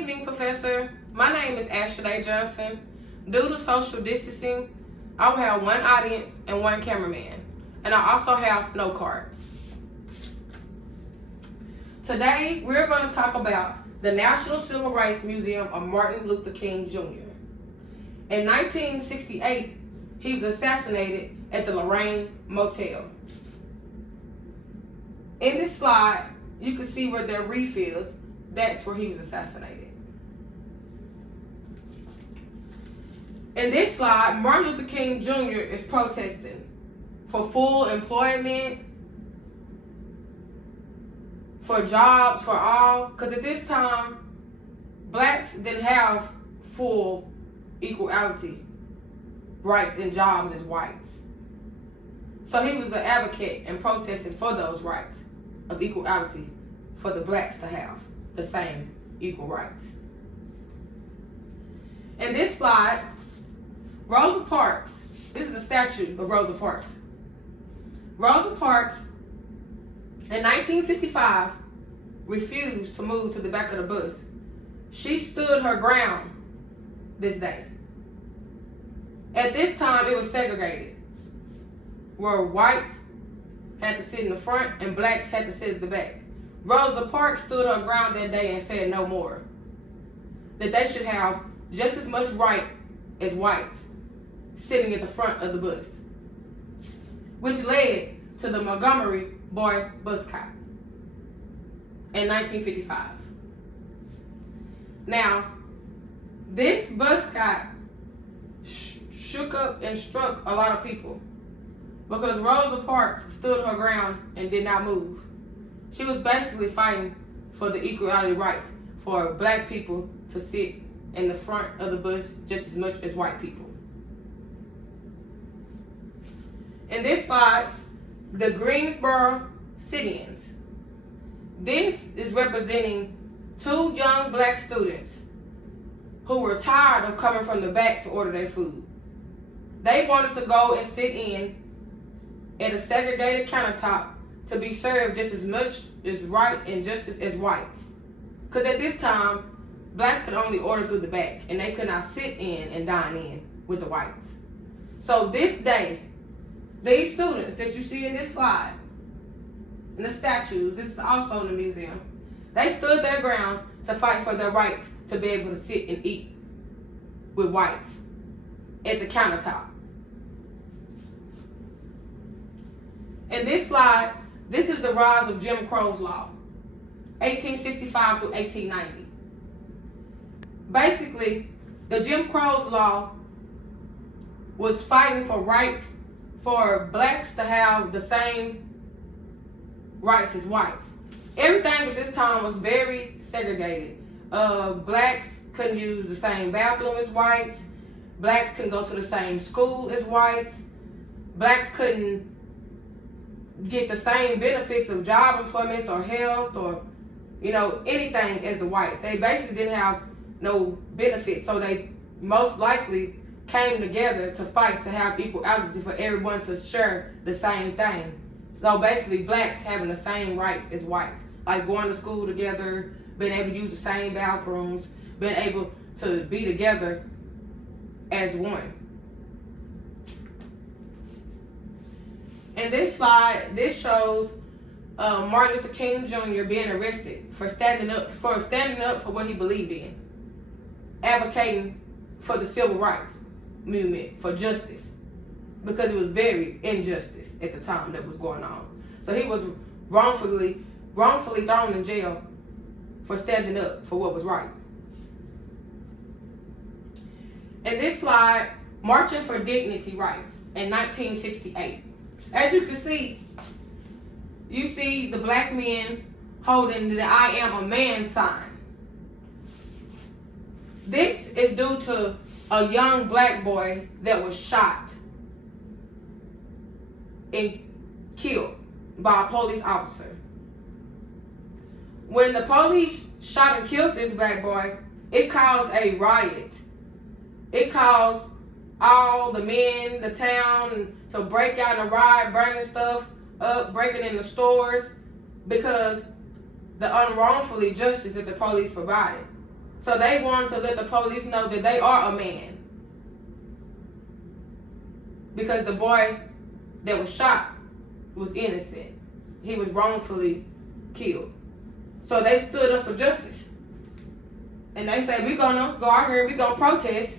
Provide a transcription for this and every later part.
evening, Professor. My name is Ashley Johnson. Due to social distancing, I will have one audience and one cameraman, and I also have note cards. Today, we're going to talk about the National Civil Rights Museum of Martin Luther King Jr. In 1968, he was assassinated at the Lorraine Motel. In this slide, you can see where their wreath is. That's where he was assassinated. In this slide, Martin Luther King Jr. is protesting for full employment, for jobs for all, because at this time, blacks didn't have full equality rights and jobs as whites. So he was an advocate and protesting for those rights of equality for the blacks to have the same equal rights. In this slide, Rosa Parks, this is a statue of Rosa Parks. Rosa Parks, in 1955, refused to move to the back of the bus. She stood her ground this day. At this time, it was segregated, where whites had to sit in the front and blacks had to sit at the back. Rosa Parks stood her ground that day and said no more. That they should have just as much right as whites sitting at the front of the bus, which led to the Montgomery Boy Boycott in 1955. Now, this boycott shook up and struck a lot of people because Rosa Parks stood her ground and did not move. She was basically fighting for the equality rights for black people to sit in the front of the bus just as much as white people. In this slide, the Greensboro sit-ins. This is representing two young black students who were tired of coming from the back to order their food. They wanted to go and sit in at a segregated countertop to be served just as much as right and justice as whites. Because at this time, blacks could only order through the back and they could not sit in and dine in with the whites. So this day, these students that you see in this slide, and the statues, this is also in the museum, they stood their ground to fight for their rights to be able to sit and eat with whites at the countertop. In this slide, this is the rise of Jim Crow's law, 1865 through 1890. Basically, the Jim Crow's law was fighting for rights for blacks to have the same rights as whites. Everything at this time was very segregated. Blacks couldn't use the same bathroom as whites. Blacks couldn't go to the same school as whites. Blacks couldn't get the same benefits of job employment or health or, anything as the whites. They basically didn't have no benefits, so they most likely came together to fight to have equality for everyone to share the same thing. So basically, blacks having the same rights as whites, like going to school together, being able to use the same bathrooms, being able to be together as one. In this slide, this shows Martin Luther King Jr. being arrested for standing up for what he believed in, advocating for the civil rights movement, for justice, because it was very injustice at the time that was going on. So he was wrongfully thrown in jail for standing up for what was right. In this slide, Marching for Dignity Rights in 1968. As you can see, you see the black men holding the I am a man sign. This is due to a young black boy that was shot and killed by a police officer. When the police shot and killed this black boy, it caused a riot. It caused all the men, the town, to break out in a riot, burning stuff up, breaking in the stores, because the unwrongfully justice that the police provided. So they wanted to let the police know that they are a man. Because the boy that was shot was innocent. He was wrongfully killed. So they stood up for justice. And they said, we're going to go out here and we're going to protest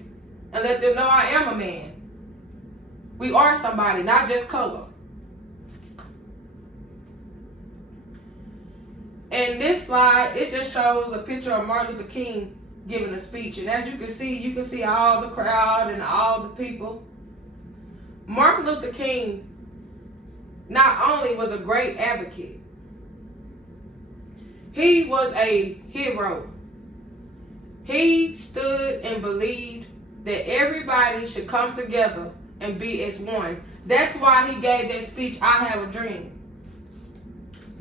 and let them know I am a man. We are somebody, not just color. And this slide, it just shows a picture of Martin Luther King giving a speech. And as you can see all the crowd and all the people. Martin Luther King not only was a great advocate, he was a hero. He stood and believed that everybody should come together and be as one. That's why he gave that speech, I have a dream,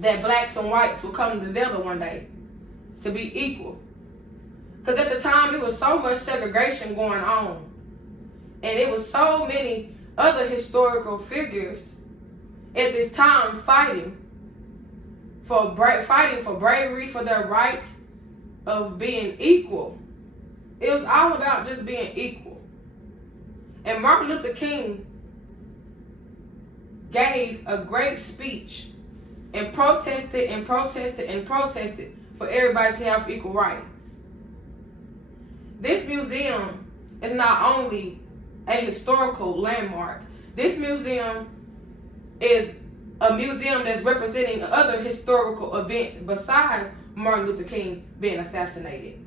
that blacks and whites will come together one day to be equal. Because at the time, it was so much segregation going on. And it was so many other historical figures at this time fighting for bravery, for their rights of being equal. It was all about just being equal. And Martin Luther King gave a great speech and protested and protested and protested for everybody to have equal rights. This museum is not only a historical landmark. This museum is a museum that's representing other historical events besides Martin Luther King being assassinated.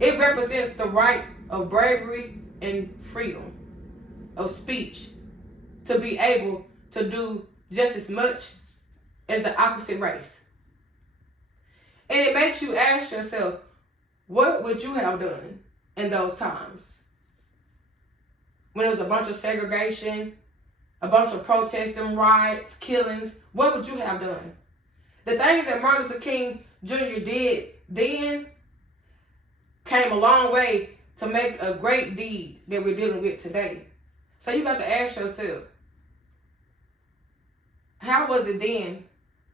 It represents the right of bravery and freedom of speech to be able to do just as much as the opposite race. And it makes you ask yourself, what would you have done in those times? When it was a bunch of segregation, a bunch of protesting, riots, killings, what would you have done? The things that Martin Luther King Jr. did then came a long way to make a great deed that we're dealing with today. So you got to ask yourself, how was it then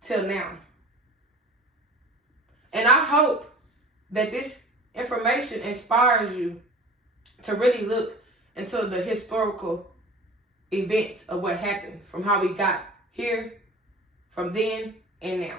till now? And I hope that this information inspires you to really look into the historical events of what happened, from how we got here, from then and now.